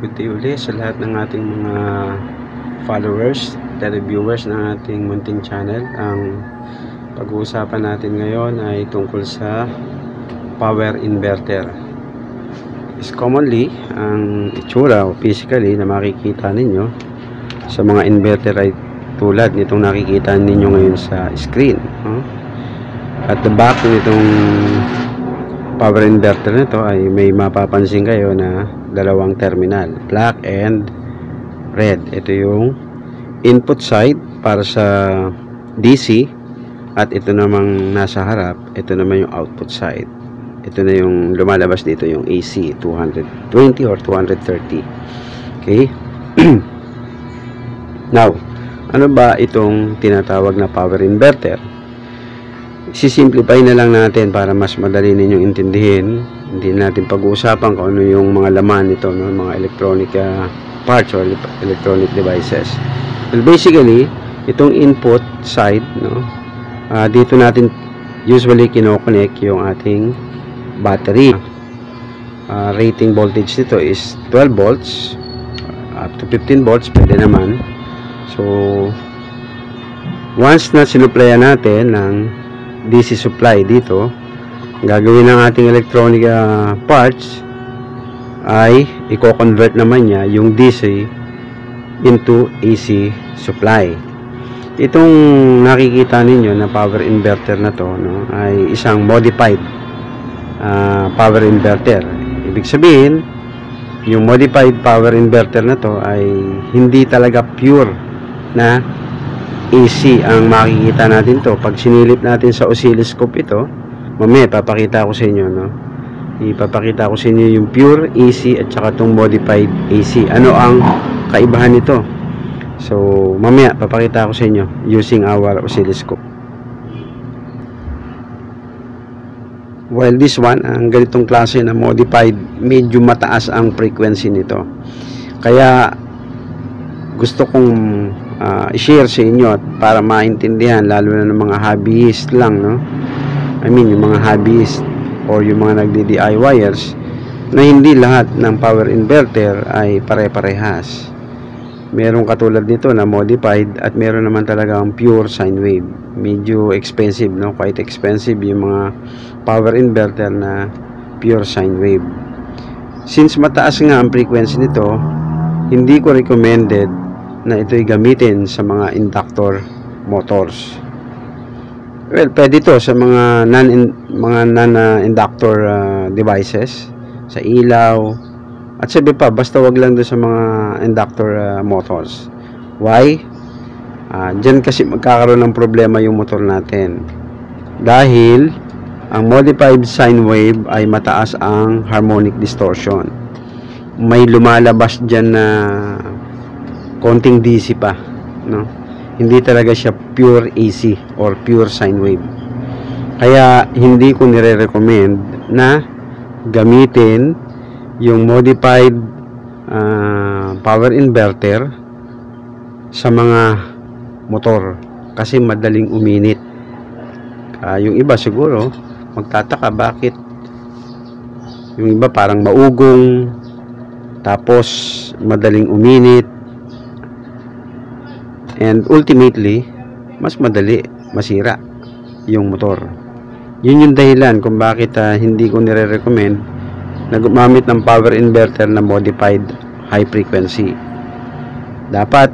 good day uli sa lahat ng ating mga followers, reviewers ng ating munting channel. Ang pag-uusapan natin ngayon ay tungkol sa power inverter. Is commonly, ang itsura o physically na makikita ninyo sa mga inverter ay tulad nitong nakikita ninyo ngayon sa screen. At the back nitong power inverter nito ay may mapapansin kayo na dalawang terminal, black and red. Ito yung input side para sa DC at ito namang nasa harap, ito naman yung output side. Ito na yung lumalabas dito, yung AC 220 or 230. Okay? Now, ano ba itong tinatawag na power inverter? Sisimplify na lang natin para mas madali ninyong intindihin. Hindi natin pag-uusapan kung ano yung mga laman nito, no? Mga electronic parts or electronic devices. Well, basically, itong input side, no? Dito natin usually kino-connect yung ating battery. Rating voltage nito is 12 volts up to 15 volts, pwede naman. So, once na sinuplayan natin ng DC supply dito, gagawin ng ating electronic parts ay i-convert naman niya yung DC into AC supply. Itong nakikita ninyo na power inverter na to, no, ay isang modified power inverter. Ibig sabihin, yung modified power inverter na to ay hindi talaga pure na AC ang makikita natin to. Pag sinilip natin sa oscilloscope ito, mamaya papakita ko sa inyo, no? Ipapakita ko sa inyo yung pure AC at saka itong modified AC. Ano ang kaibahan nito? So, mamaya papakita ko sa inyo using our oscilloscope. While this one, ang ganitong klase na modified, medyo mataas ang frequency nito. Kaya gusto kong i-share sa inyo at para maintindihan, lalo na ng mga hobbyist lang, no? I mean, yung mga hobbyist or yung mga nagdi-DIYers, na hindi lahat ng power inverter ay pare-parehas. Meron katulad nito na modified at meron naman talagang pure sine wave. Medyo expensive, no? Quite expensive yung mga power inverter na pure sine wave. Since mataas nga ang frequency nito, hindi ko recommended na ito'y gamitin sa mga inductor motors. Well, pwede ito sa mga non-inductor devices, sa ilaw, at sabi pa, basta wag lang doon sa mga inductor motors. Why? Diyan kasi magkakaroon ng problema yung motor natin. Dahil ang modified sine wave ay mataas ang harmonic distortion. May lumalabas diyan na konting DC pa, no? Hindi talaga siya pure AC or pure sine wave. Kaya hindi ko nire-recommend na gamitin yung modified power inverter sa mga motor kasi madaling uminit. Yung iba siguro magtataka bakit yung iba parang maugong tapos madaling uminit. And ultimately, mas madali masira yung motor. Yun yung dahilan kung bakit hindi ko nire-recommend na gumamit ng power inverter na modified high frequency. Dapat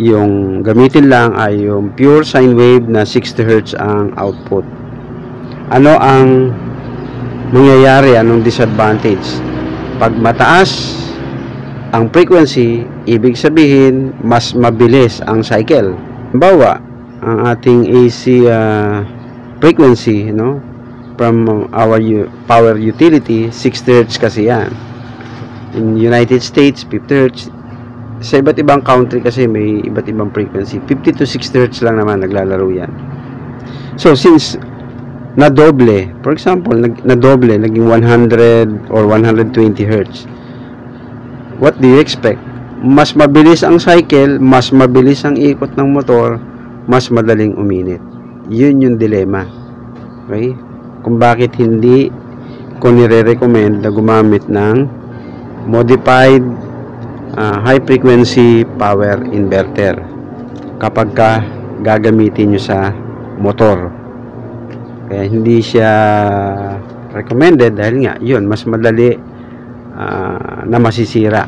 yung gamitin lang ay yung pure sine wave na 60 Hz ang output. Ano ang mangyayari? Anong disadvantage? Pag mataas ang frequency, ibig sabihin mas mabilis ang cycle. Halimbawa, ang ating AC frequency, no, from our power utility, 60 Hz kasi yan. In United States, 50 Hz. Sa iba't ibang country kasi may iba't ibang frequency. 50 to 60 Hz lang naman naglalaro yan. So since nadoble, for example, nadoble, naging 100 or 120 Hz, what do you expect? Mas mabilis ang cycle, mas mabilis ang ikot ng motor, mas madaling uminit. Yun yung dilema. Okay? Kung bakit hindi ko nire-recommend na gumamit ng modified high frequency power inverter kapag gagamitin nyo sa motor. Kaya hindi siya recommended dahil nga yun, mas madali na masisira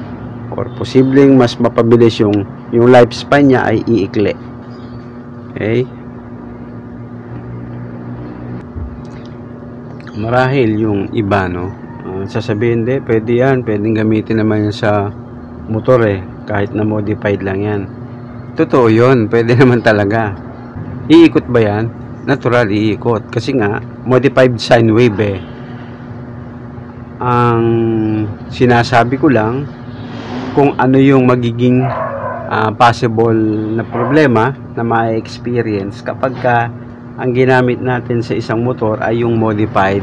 or posibleng mas mapabilis yung lifespan niya ay iikli. Okay? Marahil yung iba, no, sasabihin, de, pwede yan, pwedeng gamitin naman yan sa motor kahit na modified lang yan. Totoo yun, pwede naman talaga. Iikot ba yan? Natural, iikot. Kasi nga, modified sine wave Ang sinasabi ko lang, kung ano yung magiging possible na problema na ma-experience kapag ang ginamit natin sa isang motor ay yung modified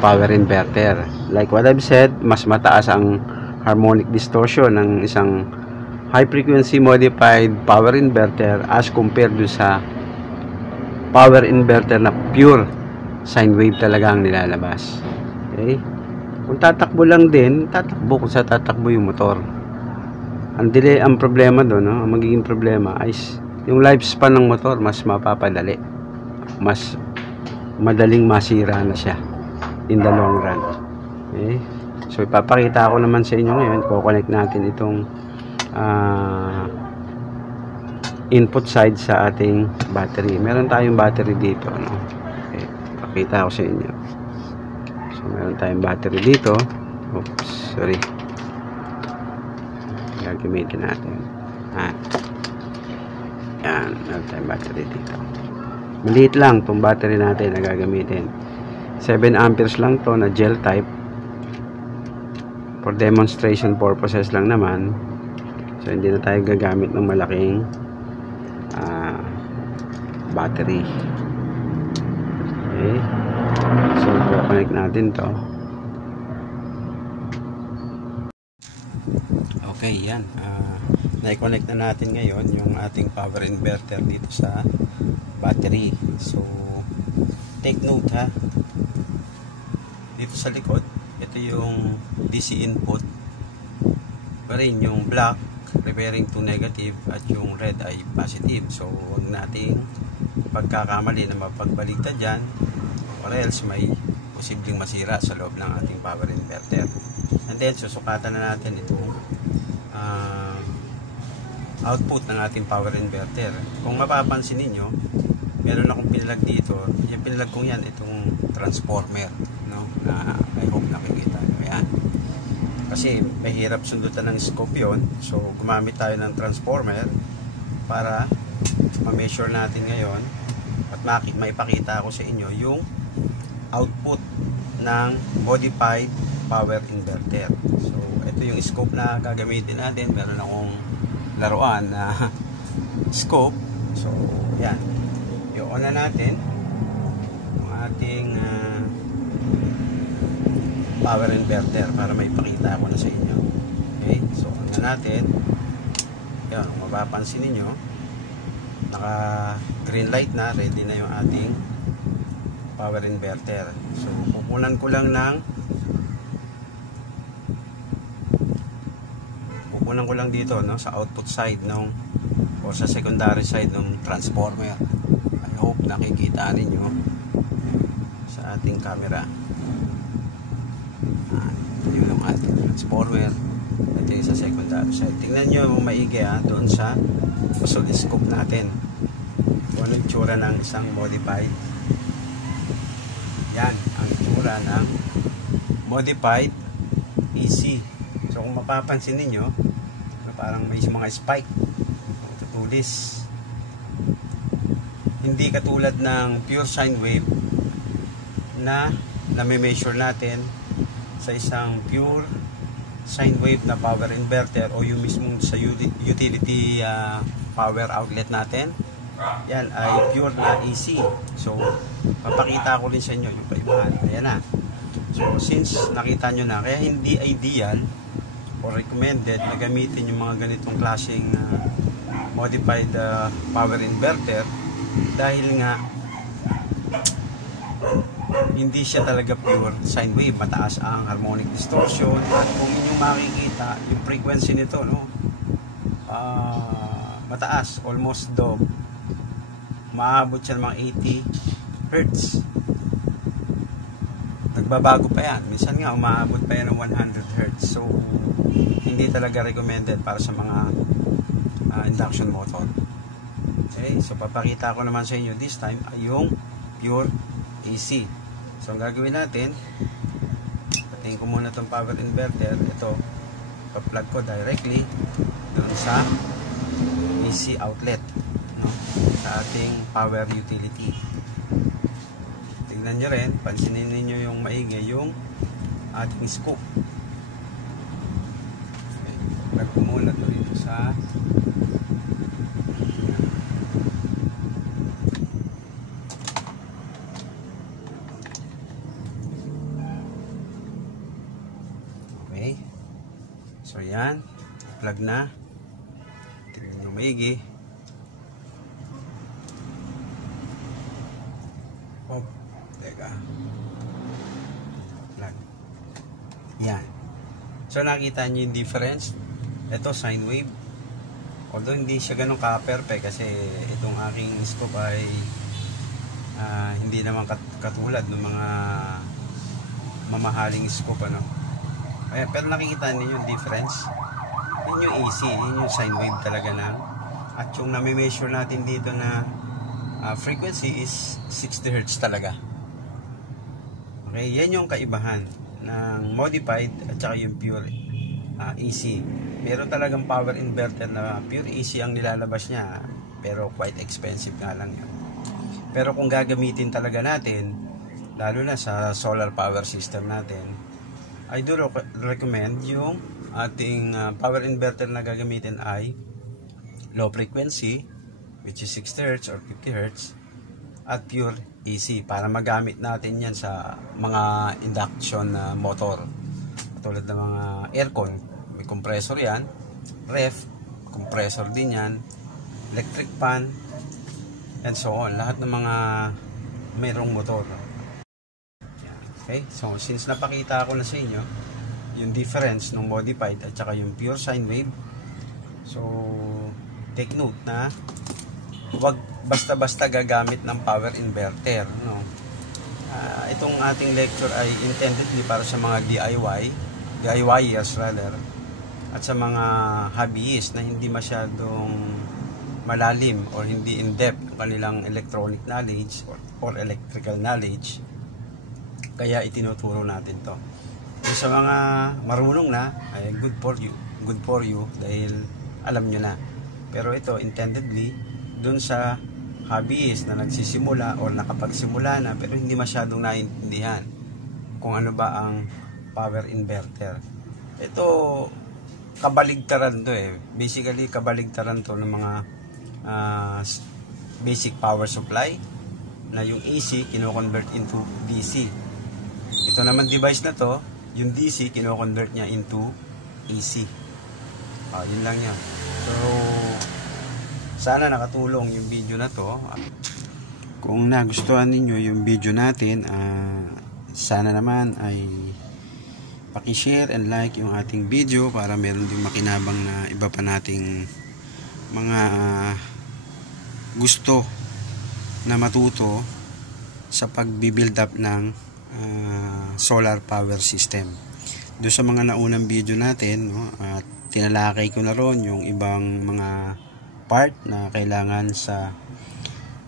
power inverter. Like what I've said, mas mataas ang harmonic distortion ng isang high frequency modified power inverter as compared do sa power inverter na pure sine wave talaga ang nilalabas. Okay? Kung tatakbo lang din, tatakbo kung sa tatakbo yung motor. Ang delay, ang problema doon, no? Ang magiging problema ay yung lifespan ng motor mas mapapadali. Mas madaling masira na siya in the long run. Okay? So ipapakita ko naman sa inyo ngayon, ko-connect natin itong input side sa ating battery. Meron tayong battery dito, no? Okay, pakita ko sa inyo. So meron tayong battery dito. Oops, sorry. Gagamitin natin. Yan, meron tayong battery dito. Maliit lang itong battery natin na gagamitin. 7 amperes lang to na gel type. For demonstration purposes lang naman. So hindi na tayo gagamit ng malaking battery. Okay. So i-connect natin to. Okay, yan. Na-connect na natin ngayon yung ating power inverter dito sa battery. So take note ha. Dito sa likod, ito yung DC input. Pa rin yung black referring to negative at yung red ay positive. So huwag nating pagkakamali na mapagbaligtad dyan or else may posibleng masira sa loob ng ating power inverter. And then susukatan na natin itong output ng ating power inverter. Kung mapapansin ninyo, meron akong pinalag dito. Yung pinalag kong yan, itong transformer, no? Na I hope nakikita nyo yan. Kasi mahirap sundutan ng scope yun. So gumamit tayo ng transformer para ma-measure natin ngayon at maipakita ko sa inyo yung output ng modified power inverter. So ito yung scope na gagamitin natin. Meron akong laruan na scope. So yan, i-on na natin ang ating power inverter para maipakita ko na sa inyo. Okay, so on na natin. Yan, kung mapapansin niyo, naka green light na, ready na yung ating power inverter. So pupunan ko lang dito, no, sa output side ng o sa secondary side ng transformer. I hope nakikita ninyo sa ating camera. Yun yung ating transformer. Ito yung sa secondary side. Tingnan nyo yung maigi doon sa oscilloscope natin kung anong tsura ng isang modified. Yan ang tsura ng modified EC. So kung mapapansin ninyo, parang may mga spike, tutulis. Hindi katulad ng pure sine wave na nami-measure natin sa isang pure sine wave na power inverter o yung mismong sa utility power outlet natin. Yan ay pure na AC. So papakita ko rin sa inyo yung kaibahan. Ayan na. So since nakita nyo na, kaya hindi ideal or recommended na gamitin yung mga ganitong klaseng modified power inverter dahil nga hindi siya talaga pure sine wave. Mataas ang harmonic distortion, at kung inyong makikita yung frequency nito, no, mataas, almost dog, maabot siya ng mga 80 Hz. Nagbabago pa yan, minsan nga umaabot pa yan ng 100 Hz. So hindi talaga recommended para sa mga induction motor. Okay, so papakita ko naman sa inyo this time ay yung pure AC. So ang gagawin natin, patingin ko muna itong power inverter. Ito, pa-plug ko directly doon sa AC outlet, no, sa ating power utility. Tingnan nyo rin, pansinin ninyo yung maingay yung ating scoop. Okay, plug ko muna ito dito sa so yan, plug na. Tingnan nyo maigi. Oh, teka. Plug. Yan. So nakita nyo yung difference. Ito sine wave. Although hindi siya ganun ka-perfect kasi itong aking scope ay hindi naman katulad ng mga mamahaling scope, ano. Pero nakikita niyo yung difference. Yun yung AC, yun yung sine wave talaga na. At yung nami-measure natin dito na frequency is 60 Hz talaga. Okay, yan yung kaibahan ng modified at saka yung pure AC. Meron talagang power inverter na pure AC ang nilalabas niya, pero quite expensive nga lang yun. Pero kung gagamitin talaga natin, lalo na sa solar power system natin, I do recommend yung ating power inverter na gagamitin ay low frequency, which is 60 Hz or 50 Hz, at pure AC para magamit natin yan sa mga induction motor. Katulad ng mga aircon, may compressor yan, ref, compressor din yan, electric fan, and so on. Lahat ng mga mayroong motor. Okay, so since napakita ko na sa inyo yung difference ng modified at saka yung pure sine wave, so take note na huwag basta-basta gagamit ng power inverter, no. Itong ating lecture ay intendedly para sa mga DIYers rather, at sa mga hobbyists na hindi masyadong malalim or hindi in-depth kanilang electronic knowledge or electrical knowledge. Kaya itinuturo natin to. Kung sa mga marunong na, ay good for you dahil alam nyo na. Pero ito intendedly dun sa hobbyist na nagsisimula or nakapagsimula na pero hindi masyadong naiintindihan kung ano ba ang power inverter. Ito kabaligtaran to eh. Basically kabaligtaran to ng mga basic power supply na yung AC kino-convert into DC. Ito naman device na to, yung DC kino-convert niya into AC. Yun lang yan. So sana nakatulong yung video na to. Kung nagustuhan ninyo yung video natin, sana naman ay paki-share and like yung ating video para meron din makinabang na iba pa nating mga gusto na matuto sa pagbi-build up ng solar power system. Doon sa mga naunang video natin, no, at tinalakay ko na ron yung ibang mga part na kailangan sa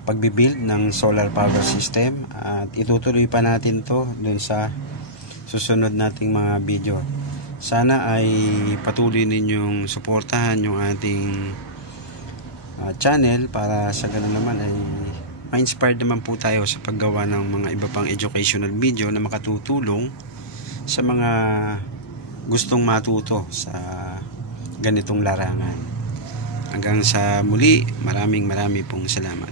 pagbi-build ng solar power system, at itutuloy pa natin to doon sa susunod nating mga video. Sana ay patuloy ninyong suportahan yung ating channel para sa ganun naman ay ma-inspired naman po tayo sa paggawa ng mga iba pang educational video na makatutulong sa mga gustong matuto sa ganitong larangan. Hanggang sa muli, maraming pong salamat.